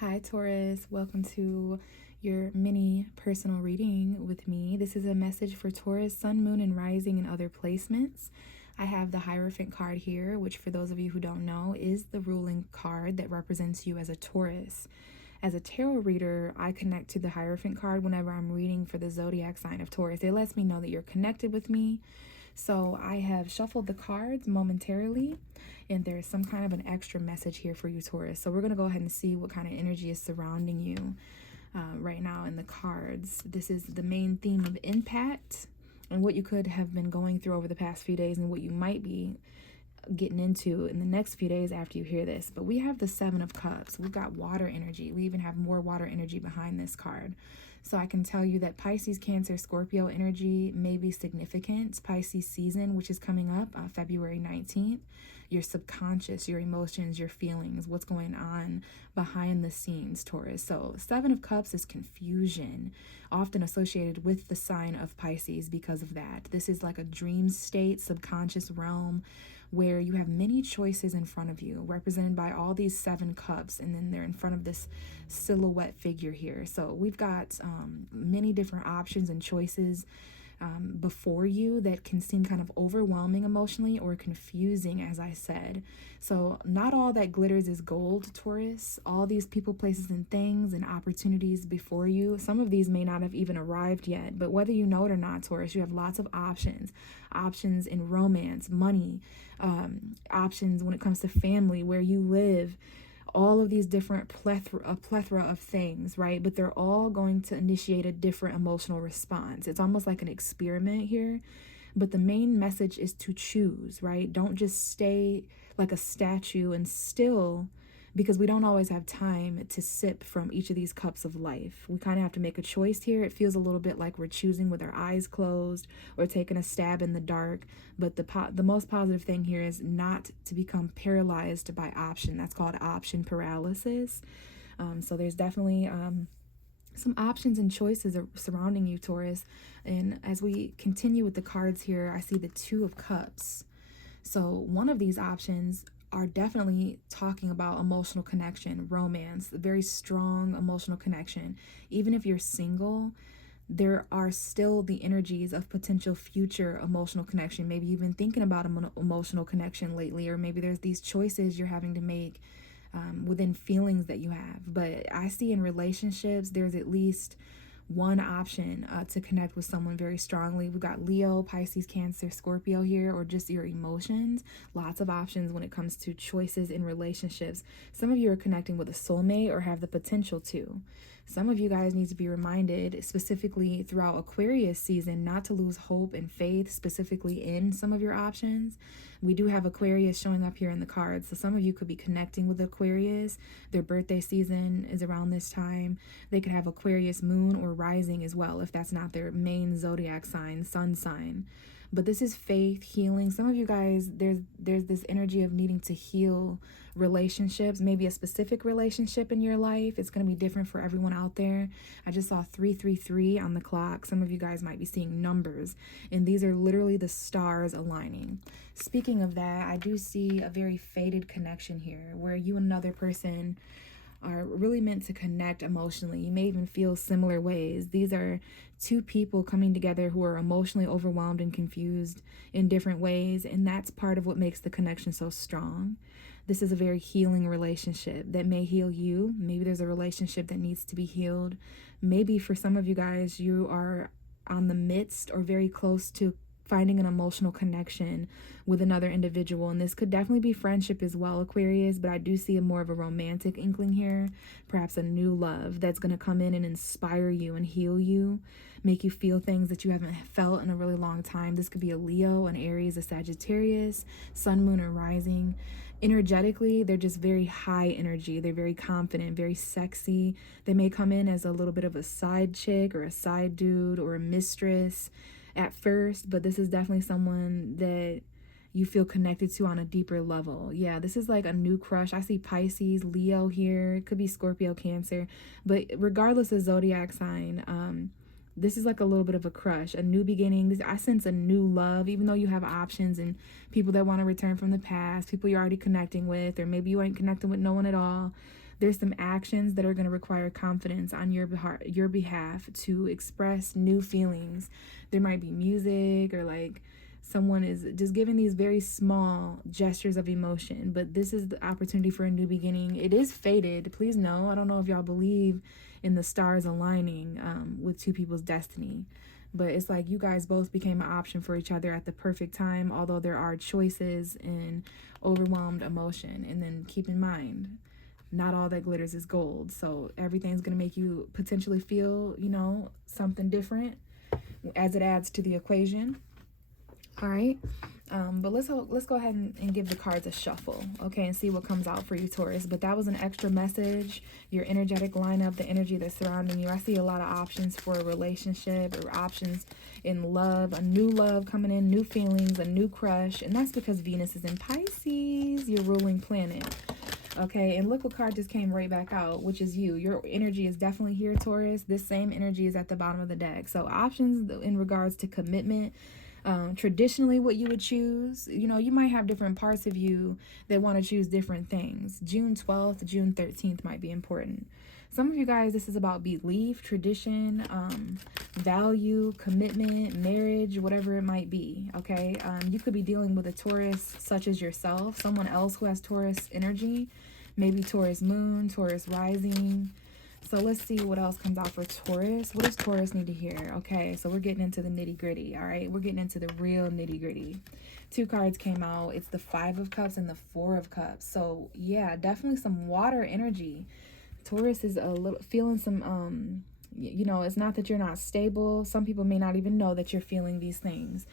Hi, Taurus. Welcome to your mini personal reading with me. This is a message for Taurus, Sun, Moon, and Rising and other placements. I have the Hierophant card here, which, for those of you who don't know, is the ruling card that represents you as a Taurus. As a tarot reader, I connect to the Hierophant card whenever I'm reading for the zodiac sign of Taurus. It lets me know that you're connected with me. So I have shuffled the cards momentarily, and there's some kind of an extra message here for you, Taurus. So we're going to go ahead and see what kind of energy is surrounding you right now in the cards. This is the main theme of impact and what you could have been going through over the past few days and what you might be getting into in the next few days after you hear this. But we have the Seven of Cups. We've got water energy. We even have more water energy behind this card. So I can tell you that Pisces, Cancer, Scorpio energy may be significant. Pisces season, which is coming up February 19th. Your subconscious, your emotions, your feelings, what's going on behind the scenes, Taurus. So Seven of Cups is confusion, often associated with the sign of Pisces because of that. This is like a dream state, subconscious realm, where you have many choices in front of you, represented by all these seven cups, and then they're in front of this silhouette figure here. So we've got many different options and choices before you that can seem kind of overwhelming emotionally or confusing, as I said. So not all that glitters is gold, Taurus. All these people, places, and things and opportunities before you, some of these may not have even arrived yet, but whether you know it or not, Taurus, you have lots of options in romance, money, options when it comes to family, where you live, all of these different plethora of things, right? But they're all going to initiate a different emotional response. It's almost like an experiment here. But the main message is to choose, right? Don't just stay like a statue and still, because we don't always have time to sip from each of these cups of life. We kind of have to make a choice here. It feels a little bit like we're choosing with our eyes closed or taking a stab in the dark. But the most positive thing here is not to become paralyzed by option. That's called option paralysis. So there's definitely some options and choices surrounding you, Taurus. And as we continue with the cards here, I see the Two of Cups. So one of these options are definitely talking about emotional connection, romance, a very strong emotional connection. Even if you're single, there are still the energies of potential future emotional connection. Maybe you've been thinking about emotional connection lately, or maybe there's these choices you're having to make within feelings that you have. But I see in relationships, there's at least one option to connect with someone very strongly. We've got Leo, Pisces, Cancer, Scorpio here, or just your emotions. Lots of options when it comes to choices in relationships. Some of you are connecting with a soulmate or have the potential to. Some of you guys need to be reminded, specifically throughout Aquarius season, not to lose hope and faith, specifically in some of your options. We do have Aquarius showing up here in the cards. So some of you could be connecting with Aquarius. Their birthday season is around this time. They could have Aquarius moon or rising as well, if that's not their main zodiac sign, sun sign. But this is faith, healing. Some of you guys, there's this energy of needing to heal relationships, maybe a specific relationship in your life. It's going to be different for everyone out there. I just saw 333 on the clock. Some of you guys might be seeing numbers, and these are literally the stars aligning. Speaking of that, I do see a very fated connection here where you and another person are really meant to connect emotionally. You may even feel similar ways. These are two people coming together who are emotionally overwhelmed and confused in different ways, and that's part of what makes the connection so strong. This is a very healing relationship that may heal you. Maybe there's a relationship that needs to be healed. Maybe for some of you guys, you are on the midst or very close to finding an emotional connection with another individual, and this could definitely be friendship as well, Aquarius, but I do see a more of a romantic inkling here, perhaps a new love that's going to come in and inspire you and heal you, make you feel things that you haven't felt in a really long time. This could be a Leo, an Aries, a Sagittarius, sun, moon, or rising. Energetically, they're just very high energy. They're very confident, very sexy. They may come in as a little bit of a side chick or a side dude or a mistress at first, but this is definitely someone that you feel connected to on a deeper level. Yeah, this is like a new crush. I see Pisces, Leo here. It could be Scorpio, Cancer, but regardless of zodiac sign, this is like a little bit of a crush, a new beginning. I sense a new love, even though you have options and people that want to return from the past, people you're already connecting with, or maybe you ain't connecting with no one at all. There's some actions that are going to require confidence on your behalf to express new feelings. There might be music, or like someone is just giving these very small gestures of emotion, but this is the opportunity for a new beginning. It is fated, please know. I don't know if y'all believe in the stars aligning with two people's destiny, but it's like you guys both became an option for each other at the perfect time, although there are choices and overwhelmed emotion. And then keep in mind, not all that glitters is gold. So everything's going to make you potentially feel, something different as it adds to the equation. All right. But let's go ahead and give the cards a shuffle, okay, and see what comes out for you, Taurus. But that was an extra message, your energetic lineup, the energy that's surrounding you. I see a lot of options for a relationship, or options in love, a new love coming in, new feelings, a new crush. And that's because Venus is in Pisces, your ruling planet. Okay, and look what card just came right back out, which is you. Your energy is definitely here, Taurus. This same energy is at the bottom of the deck. So options in regards to commitment. Traditionally what you would choose, you might have different parts of you that want to choose different things. June 12th, June 13th might be important. Some of you guys, this is about belief, tradition, value, commitment, marriage, whatever it might be, okay? You could be dealing with a Taurus such as yourself, someone else who has Taurus energy, maybe Taurus moon, Taurus rising. So let's see what else comes out for Taurus. What does Taurus need to hear? Okay, so we're getting into the nitty gritty, all right? We're getting into the real nitty gritty. Two cards came out. It's the 5 of Cups and the 4 of Cups. So yeah, definitely some water energy. Taurus is a little feeling some, it's not that you're not stable. Some people may not even know that you're feeling these things.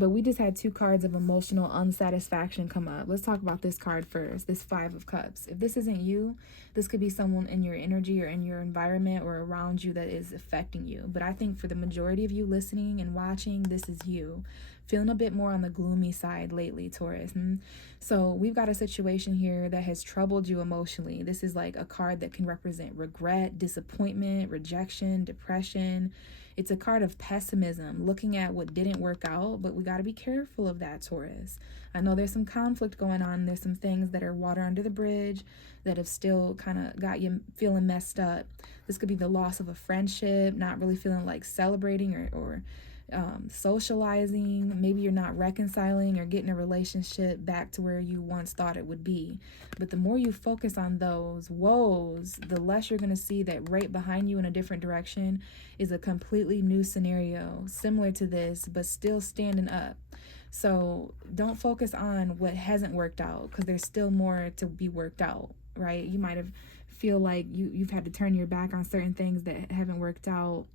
But we just had 2 cards of emotional unsatisfaction come up. Let's talk about this card first, this 5 of Cups. If this isn't you, this could be someone in your energy or in your environment or around you that is affecting you. But I think for the majority of you listening and watching, this is you. Feeling a bit more on the gloomy side lately, Taurus. So we've got a situation here that has troubled you emotionally. This is like a card that can represent regret, disappointment, rejection, depression. It's a card of pessimism, looking at what didn't work out, but we got to be careful of that, Taurus. I know there's some conflict going on. There's some things that are water under the bridge that have still kind of got you feeling messed up. This could be the loss of a friendship, not really feeling like celebrating or socializing. Maybe you're not reconciling or getting a relationship back to where you once thought it would be. But the more you focus on those woes, the less you're going to see that right behind you in a different direction is a completely new scenario, similar to this, but still standing up. So don't focus on what hasn't worked out, because there's still more to be worked out, right? You might have feel like you've had to turn your back on certain things that haven't worked out.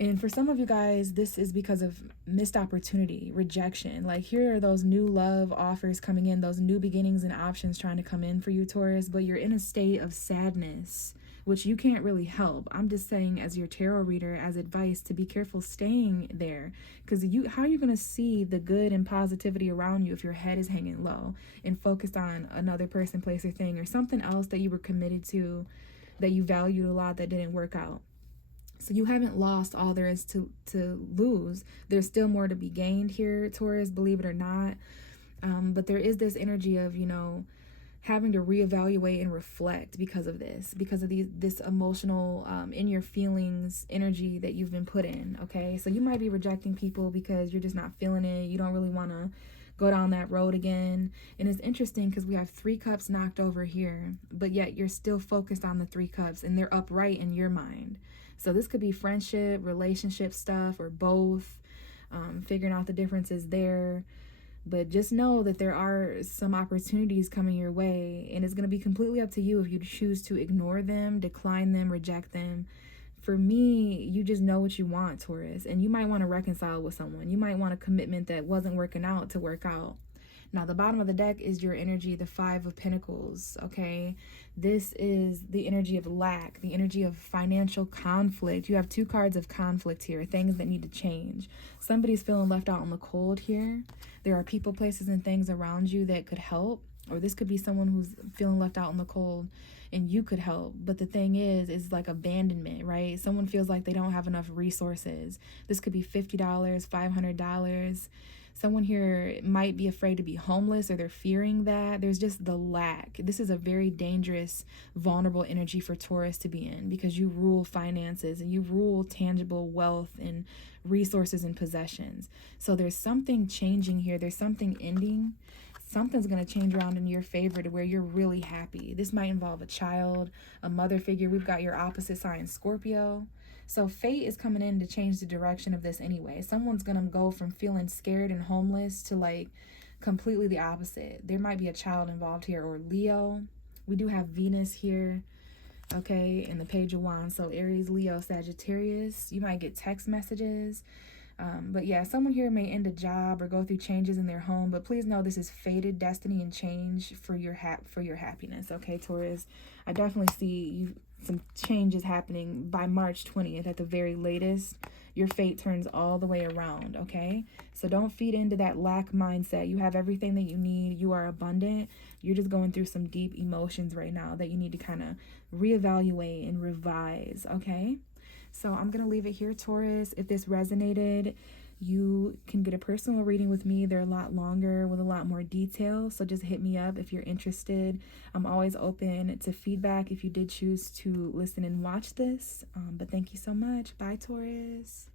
And for some of you guys, this is because of missed opportunity, rejection. Like, here are those new love offers coming in, those new beginnings and options trying to come in for you, Taurus, but you're in a state of sadness, which you can't really help. I'm just saying, as your tarot reader, as advice, to be careful staying there, because how are you going to see the good and positivity around you if your head is hanging low and focused on another person, place, or thing, or something else that you were committed to, that you valued a lot, that didn't work out? So you haven't lost all there is to lose. There's still more to be gained here, Taurus, believe it or not. But there is this energy of, having to reevaluate and reflect because of this emotional, in your feelings energy that you've been put in, okay? So you might be rejecting people because you're just not feeling it. You don't really want to go down that road again. And it's interesting because we have 3 cups knocked over here, but yet you're still focused on the 3 cups and they're upright in your mind. So this could be friendship, relationship stuff, or both, figuring out the differences there. But just know that there are some opportunities coming your way, and it's going to be completely up to you if you choose to ignore them, decline them, reject them. For me, you just know what you want, Taurus, and you might want to reconcile with someone. You might want a commitment that wasn't working out to work out. Now, the bottom of the deck is your energy, the 5 of Pentacles, okay? This is the energy of lack, the energy of financial conflict. You have 2 cards of conflict here, things that need to change. Somebody's feeling left out in the cold here. There are people, places, and things around you that could help, or this could be someone who's feeling left out in the cold and you could help. But the thing is like abandonment, right? Someone feels like they don't have enough resources. This could be $50, $500. Someone here might be afraid to be homeless, or they're fearing that. There's just the lack. This is a very dangerous, vulnerable energy for Taurus to be in, because you rule finances and you rule tangible wealth and resources and possessions. So there's something changing here. There's something ending. Something's going to change around in your favor to where you're really happy. This might involve a child, a mother figure. We've got your opposite sign, Scorpio. So fate is coming in to change the direction of this anyway. Someone's going to go from feeling scared and homeless to like completely the opposite. There might be a child involved here, or Leo. We do have Venus here, okay, in the Page of Wands. So Aries, Leo, Sagittarius. You might get text messages. But yeah, someone here may end a job or go through changes in their home, but please know this is fated destiny and change for your happiness, okay, Taurus? I definitely see some changes happening by March 20th at the very latest. Your fate turns all the way around, okay? So don't feed into that lack mindset. You have everything that you need. You are abundant. You're just going through some deep emotions right now that you need to kind of reevaluate and revise, okay? So I'm going to leave it here, Taurus. If this resonated, you can get a personal reading with me. They're a lot longer with a lot more detail. So just hit me up if you're interested. I'm always open to feedback if you did choose to listen and watch this. But thank you so much. Bye, Taurus.